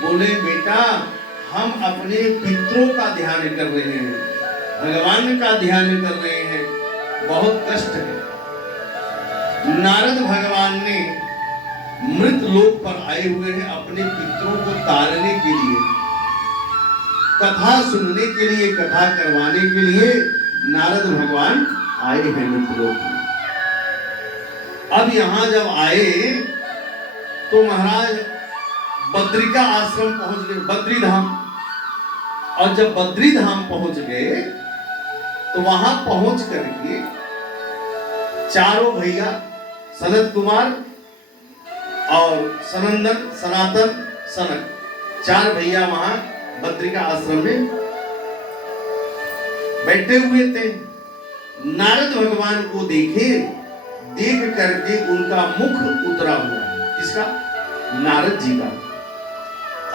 बोले बेटा हम अपने पितरों का ध्यान कर रहे हैं, भगवान का ध्यान कर रहे हैं, बहुत कष्ट है। नारद भगवान ने मृत लोक पर आए हुए हैं अपने पितरों को तारने के लिए, कथा सुनने के लिए, कथा करवाने के लिए नारद भगवान आए हैं मृत लोक में। अब यहां जब आए तो महाराज बद्रिका आश्रम पहुंच गए, बद्री धाम। और जब बद्री धाम पहुंच गए तो वहां पहुंच करके चारों भैया सनत कुमार और सनंदन, सनातन, सनक, चार भैया वहां बद्रिका आश्रम में बैठे हुए थे। नारद भगवान को देखे, देख करके उनका मुख उतरा हुआ। किसका? नारद जी का।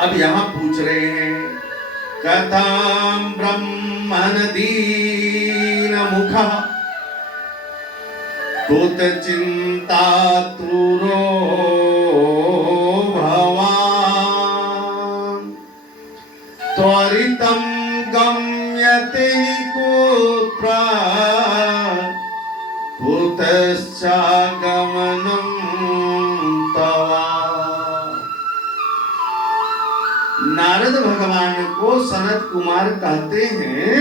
अब यहां पूछ रहे हैं कथाम ब्रह्मण दीन मुखः कुत चिंता तुरो भवान त्वरितं गम्यते कुत्र कुतश्चागमनं तवा। नारद भगवान को सनत कुमार कहते हैं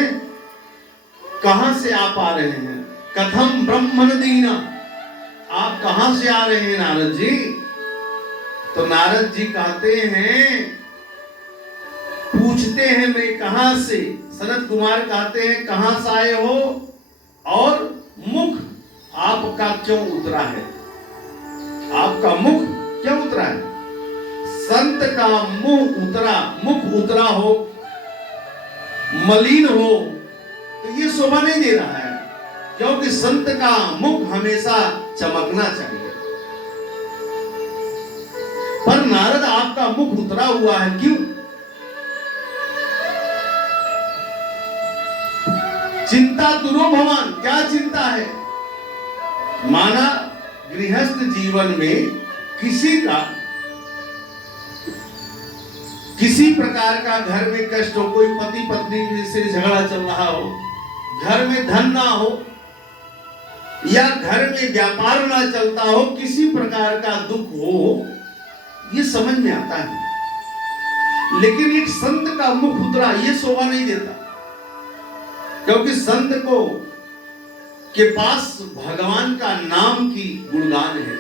कहां से आप आ रहे हैं? कथम ब्रह्मण दीना, आप कहां से आ रहे हैं नारद जी? तो नारद जी कहते हैं, पूछते हैं मैं कहां से? सनत कुमार कहते हैं कहां से आए हो और मुख आपका क्यों उतरा है? आपका मुख क्यों उतरा है? संत का मुख उतरा हो, मलिन हो तो ये शोभा नहीं दे रहा है, क्योंकि संत का मुख हमेशा चमकना चाहिए। पर नारद आपका मुख उतरा हुआ है, क्यों? चिंता तुरो भवान, क्या चिंता है? माना गृहस्थ जीवन में किसी प्रकार का घर में कष्ट हो, कोई पति पत्नी से झगड़ा चल रहा हो, घर में धन ना हो या घर में व्यापार ना चलता हो, किसी प्रकार का दुख हो, ये समझ में आता है। लेकिन एक संत का मुख उतरा ये शोभा नहीं देता, क्योंकि संत को के पास भगवान का नाम की गुणगान है।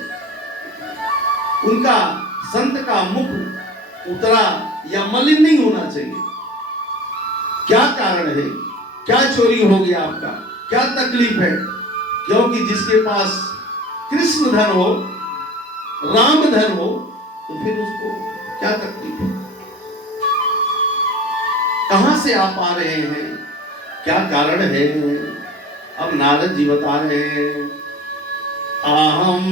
उनका संत का मुख उतरा या मलिन नहीं होना चाहिए। क्या कारण है? क्या चोरी हो गया आपका? क्या तकलीफ है? क्योंकि जिसके पास कृष्ण धन हो, राम धन हो, तो फिर उसको क्या तकलीफ है? कहां से आप आ रहे हैं? क्या कारण है? अब नारद जी बता रहे हैं, अहम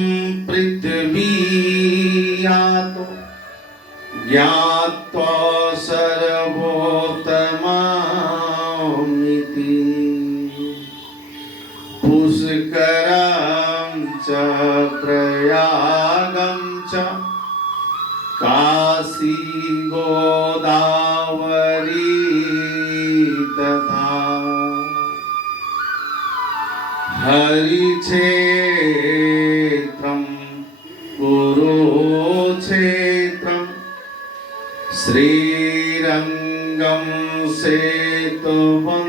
पृथ्वी यातो ज्ञात्वा सर्वोत्तमामिति पुष्करं च प्रयागं च काशी गोदावरी तथा हरिक्षेत्रं कुरुक्षेत्रं श्रीरंगं सेतुबन्धनं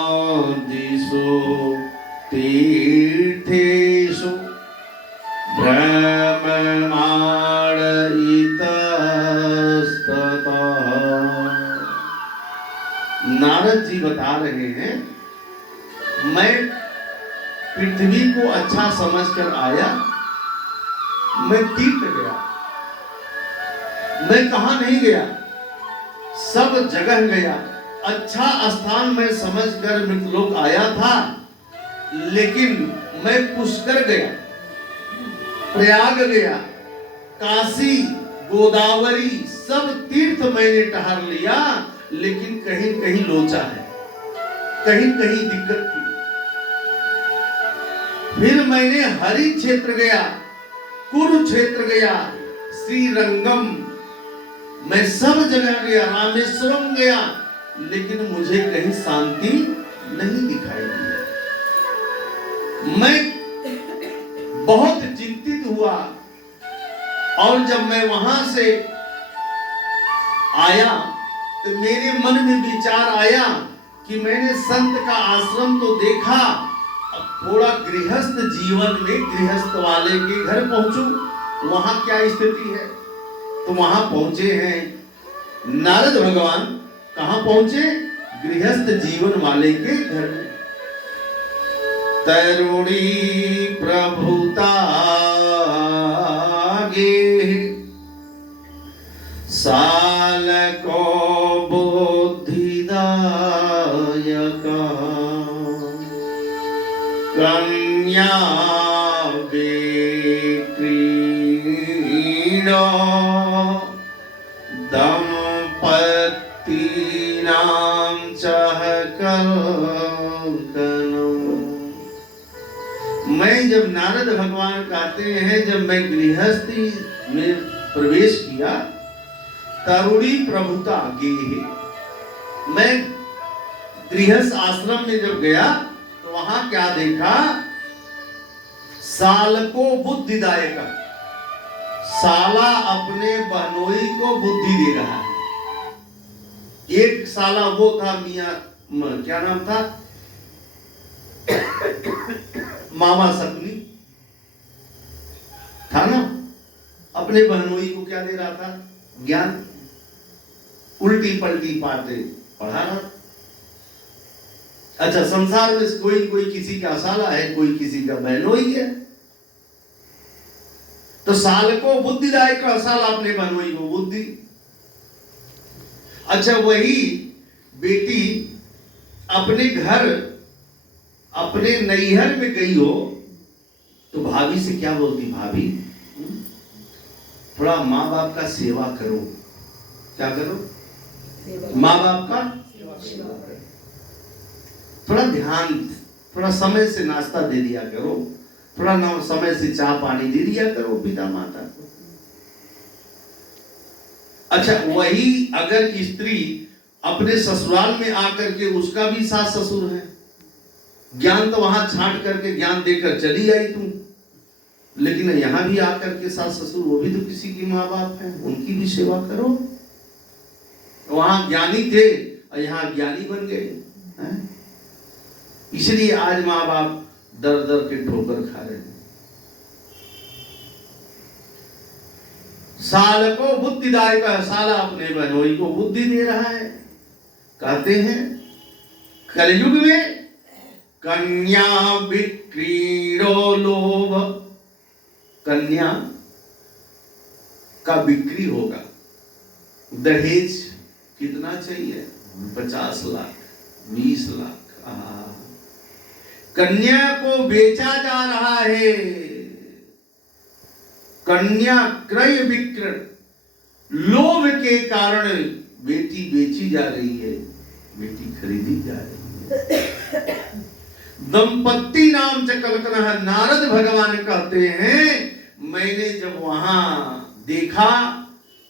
एवमादिषु तीर्थेषु नारद जी बता रहे हैं, मैं पृथ्वी को अच्छा समझकर आया, मैं तीर्थ गया। मैं कहां नहीं गया, सब जगह गया। अच्छा स्थान मैं समझकर मृतलोक आया था, लेकिन मैं पुष्कर गया, प्रयाग गया, काशी, गोदावरी, सब तीर्थ मैंने टहल लिया, लेकिन कहीं कहीं लोचा है, कहीं कहीं दिक्कत थी। फिर मैंने हरि क्षेत्र गया, कुरुक्षेत्र गया, श्रीरंगम, मैं सब जगह गया, रामेश्वरम गया, लेकिन मुझे कहीं शांति नहीं दिखाई दी। मैं बहुत चिंतित हुआ और जब मैं वहां से आया तो मेरे मन में विचार आया कि मैंने संत का आश्रम तो देखा, अब थोड़ा गृहस्थ जीवन में गृहस्थ वाले के घर पहुंचूं, वहां क्या स्थिति है। तो वहां पहुंचे हैं नारद भगवान। कहां पहुंचे? गृहस्थ जीवन वाले के घर में। तरुणी प्रभुता गे साल को बुद्धिदायका कन्या विक्रीणो दंपति नाम चहकनो। मैं जब नारद भगवान कहते हैं, जब मैं गृहस्थी में प्रवेश किया, तरुणी प्रभुता गे, मैं गृहस्थ आश्रम में जब गया तो वहां क्या देखा? सालको बुद्धिदायक, साला अपने बहनोई को बुद्धि दे रहा है। एक साला वो था मियां, क्या नाम था, मामा सकनी था ना, अपने बहनोई को क्या दे रहा था? ज्ञान, उल्टी पलटी बातें पढ़ा रहा। अच्छा, संसार में कोई किसी का साला है, कोई किसी का बहनोई है। तो साल को बुद्धिदायक का साला अपने बहनोई को बुद्धि। अच्छा, वही बेटी अपने घर, अपने नैहर में गई हो तो भाभी से क्या बोलती? भाभी थोड़ा माँ बाप का सेवा करो। क्या करो? माँ बाप का सेवा करो। थोड़ा ध्यान, थोड़ा समय से नाश्ता दे दिया करो, थोड़ा ना समय से चाय पानी दे दिया करो पिता माता को। अच्छा, वही अगर स्त्री अपने ससुराल में आकर के, उसका भी सास ससुर है, ज्ञान तो वहां छांट करके ज्ञान देकर चली आई तुम, लेकिन यहां भी आकर के सास ससुर, वो भी तो किसी की माँ बाप है, उनकी भी सेवा करो। वहां ज्ञानी थे और यहाँ ज्ञानी बन गए। इसलिए आज माँ बाप दर दर के ठोकर खा रहे हैं। साल को बुद्धिदायक, साला अपने बहनोई को बुद्धि दे रहा है। कहते हैं कलयुग में कन्या विक्रीणो लोभ, कन्या का बिक्री होगा। दहेज कितना चाहिए? 50 लाख, 20 लाख। कन्या को बेचा जा रहा है। कन्या क्रय विक्रय, लोभ के कारण बेटी बेची जा रही है, बेटी खरीदी जा रही है। दंपत्ति नाम च कलकना। नारद भगवान कहते हैं, मैंने जब वहां देखा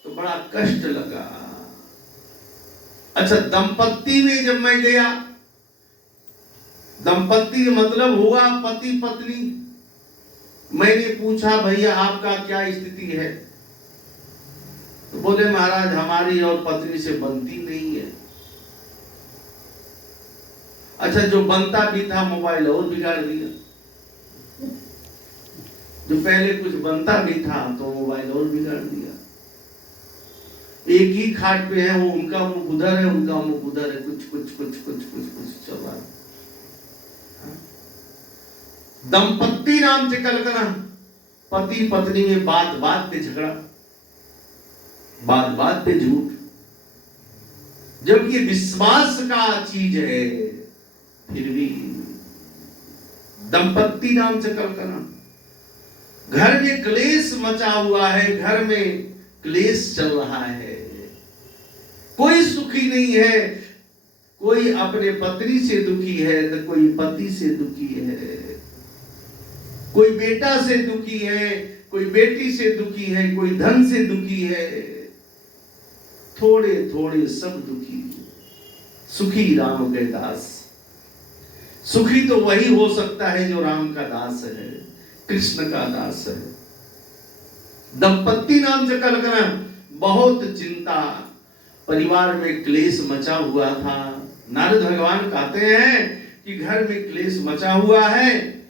तो बड़ा कष्ट लगा। अच्छा, दंपत्ति में जब मैं गया, दंपत्ति का मतलब हुआ पति पत्नी। मैंने पूछा, भैया आपका क्या स्थिति है? तो बोले, महाराज हमारी और पत्नी से बनती नहीं है। अच्छा, जो बनता भी था मोबाइल और बिगाड़ दिया। जो पहले कुछ बनता भी था तो मोबाइल और बिगाड़ दिया। एक ही खाट पे है, वो उनका मुंह उधर है, उनका मुंह उधर है, कुछ कुछ कुछ कुछ कुछ कुछ चल रहा है। दंपत्ति नाम से कलकना, पति पत्नी में बात बात पे झगड़ा, बात बात पे झूठ, जबकि विश्वास का चीज है, फिर भी दंपत्ति नाम से कलकना। घर में क्लेश मचा हुआ है, घर में क्लेश चल रहा है, कोई सुखी नहीं है। कोई अपने पत्नी से दुखी है तो कोई पति से दुखी है। कोई बेटा से दुखी है, कोई बेटी से दुखी है, कोई धन से दुखी है, थोड़े थोड़े सब दुखी। सुखी राम के दास। सुखी तो वही हो सकता है जो राम का दास है, कृष्ण का दास है। दंपत्ति नाम से कलकना, बहुत चिंता, परिवार में क्लेश मचा हुआ था। नारद भगवान कहते हैं कि घर में क्लेश मचा हुआ है,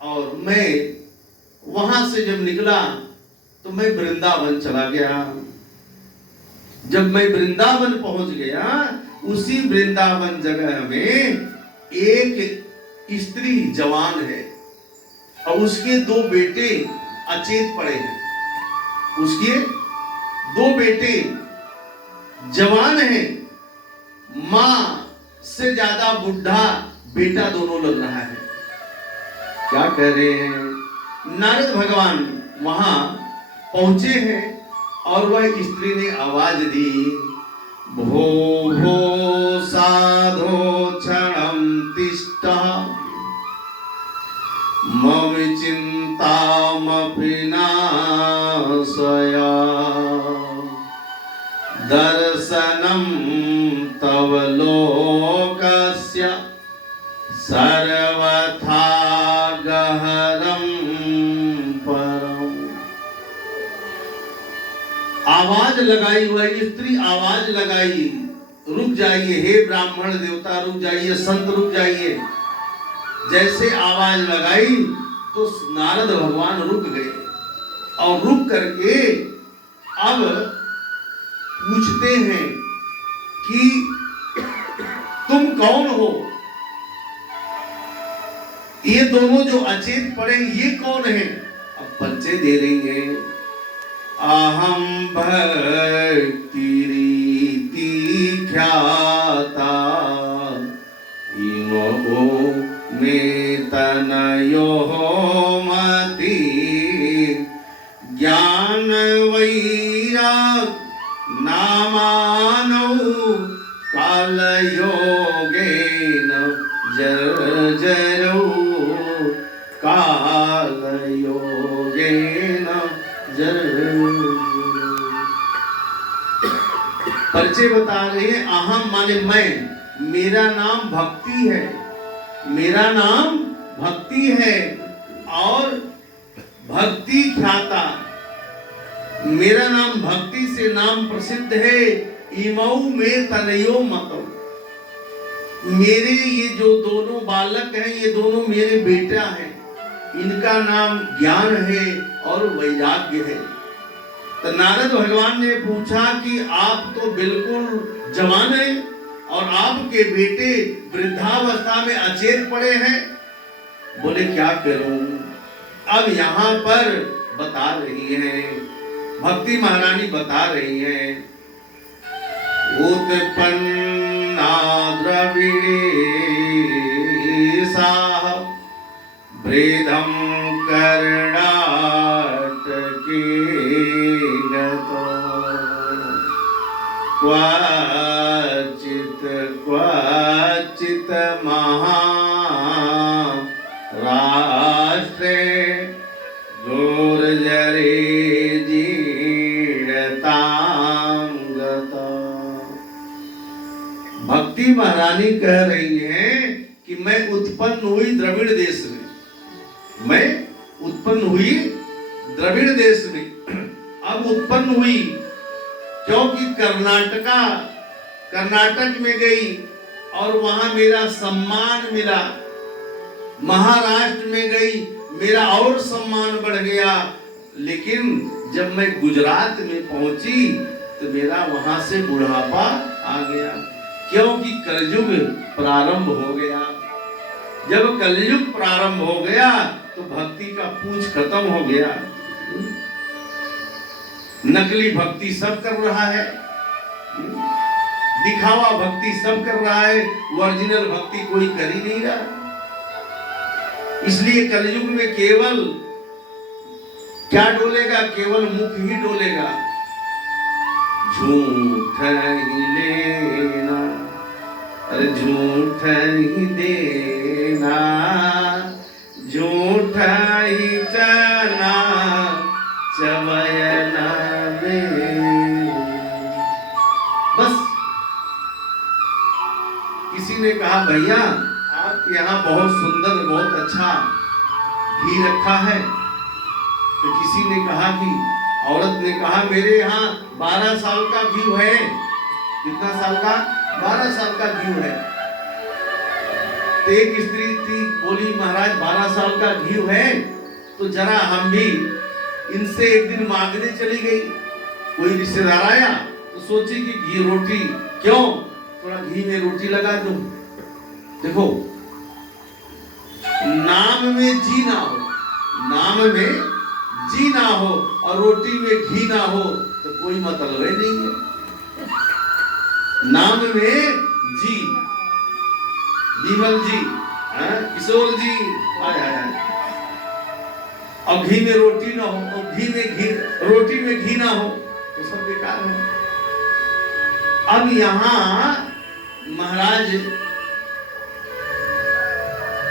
और मैं वहां से जब निकला तो मैं वृंदावन चला गया। जब मैं वृंदावन पहुंच गया, उसी वृंदावन जगह में एक स्त्री जवान है और उसके दो बेटे अचेत पड़े हैं। उसके दो बेटे जवान हैं, मां से ज्यादा बुढ़ा बेटा दोनों लग रहा है। क्या कह रहे हैं? नारद भगवान वहां पहुंचे हैं और वह स्त्री ने आवाज दी, भो भो साधो क्षणं तिष्ठ मम चिंतामपि नाशय दर्शनं तव लोकस्य सर्वथा गहरं परम। आवाज लगाई, वह स्त्री आवाज लगाई, रुक जाइए हे ब्राह्मण देवता, रुक जाइए, संत रुक जाइए। जैसे आवाज लगाई तो नारद भगवान रुक गए और रुक करके अब पूछते हैं कि तुम कौन हो? ये दोनों जो अचेत पड़े ये कौन है? अब परिचय दे रही हैं, अहम भक्ति रीति ख्याता इमो में तनयो मति ज्ञान वैराग नामानो काल योगेन जर्जरो काल योगेन जर्जरो। परिचय बता रहे हैं, अहम माने मैं, मेरा नाम भक्ति है, मेरा नाम भक्ति है और भक्ति ख्याता, मेरा नाम भक्ति से नाम प्रसिद्ध है। इमऊ में तनयो मतम, मेरे ये जो दोनों बालक हैं ये दोनों मेरे बेटा हैं, इनका नाम ज्ञान है और वैराग्य है। तो नारद भगवान ने पूछा कि आप तो बिल्कुल जवान हैं और आपके बेटे वृद्धावस्था में अचेत पड़े हैं। बोले क्या करूं? अब यहाँ पर बता रही हैं, भक्ति महारानी बता रही हैं, उत्पन्ना द्रविड़े सा वृद्धं कर्णाटके गतो क्वचित् क्वचित् महाराष्ट्रे गुर्जरे भक्ति महारानी कह रही हैं कि मैं उत्पन्न हुई द्रविड़ देश में, मैं उत्पन्न हुई द्रविड़ देश में। अब उत्पन्न हुई क्योंकि कर्नाटक में गई और वहां मेरा सम्मान मिला, महाराष्ट्र में गई मेरा और सम्मान बढ़ गया, लेकिन जब मैं गुजरात में पहुंची तो मेरा वहां से बुढ़ापा आ गया, क्योंकि कलयुग प्रारंभ हो गया। जब कलयुग प्रारंभ हो गया तो भक्ति का पूछ खत्म हो गया। नकली भक्ति सब कर रहा है, दिखावा भक्ति सब कर रहा है, ओरिजिनल भक्ति कोई कर ही नहीं रहा। इसलिए कलयुग में केवल क्या डोलेगा? केवल मुख ही डोलेगा। झूठ ही लेना, अरे झूठ ही देना, झूठ ही भैया आपके यहाँ बहुत सुंदर बहुत अच्छा घी रखा है। तो किसी ने कहा कि औरत ने कहा मेरे यहाँ 12 साल का घी है। कितना साल का? 12 साल का घी है। तो एक स्त्री थी, बोली महाराज 12 साल का घी है तो जरा हम भी इनसे एक दिन मांगने चली गई। कोई रिश्तेदार आया तो सोची कि घी रोटी, क्यों थोड़ा घी में रोटी लगा दूं। देखो नाम में जी ना हो, नाम में जी ना हो और रोटी में घी ना हो तो कोई मतलब ही नहीं है। नाम में जी, विमल जी, किशोर जी, आय आय, और घी में रोटी ना हो और घी में घी, रोटी में घी ना हो तो सब बेकार है। अब यहाँ महाराज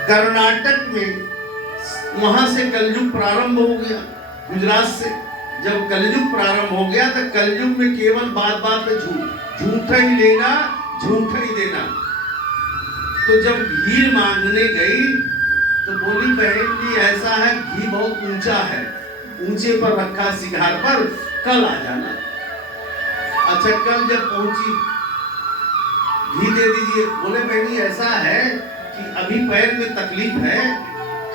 कर्नाटक में वहां से कलयुग प्रारंभ हो गया। गुजरात से जब कलयुग प्रारंभ हो गया तो कलयुग में केवल बात बात पे झूठा ही लेना, झूठा ही देना। तो जब घी मांगने गई तो बोली बहन जी ऐसा है घी बहुत ऊंचा है, ऊंचे पर रखा सिगार पर, कल आ जाना। अच्छा कल जब पहुंची घी दे दीजिए। बोले बहनी ऐसा है कि अभी पैर में तकलीफ है,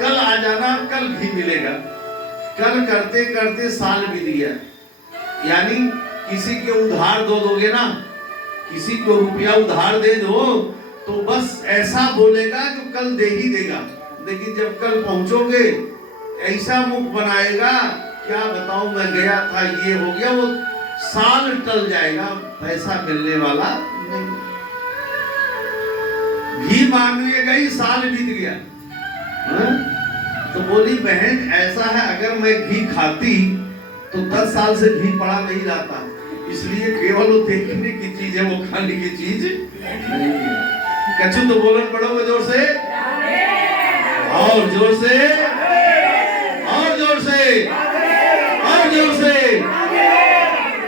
कल आ जाना, कल घी मिलेगा। कल करते करते साल बीत गया। यानी किसी के उधार दो दोगे ना, किसी को रुपया उधार दे दो तो बस ऐसा बोलेगा कि कल दे ही देगा, लेकिन जब कल पहुंचोगे ऐसा मुख बनाएगा क्या बताऊं मैं गया था ये हो गया, वो साल टल जाएगा, पैसा मिलने वाला नहीं। घी मांगने गई साल बीत गया। तो बोली बहन ऐसा है अगर मैं घी खाती तो 10 साल से घी पड़ा नहीं रहता, इसलिए केवल वो देखने की चीज है, वो खाने की चीज नहीं है। कछु तो बोलन पड़ोगे जोर से, और जोर से, और जोर से, और जोर से।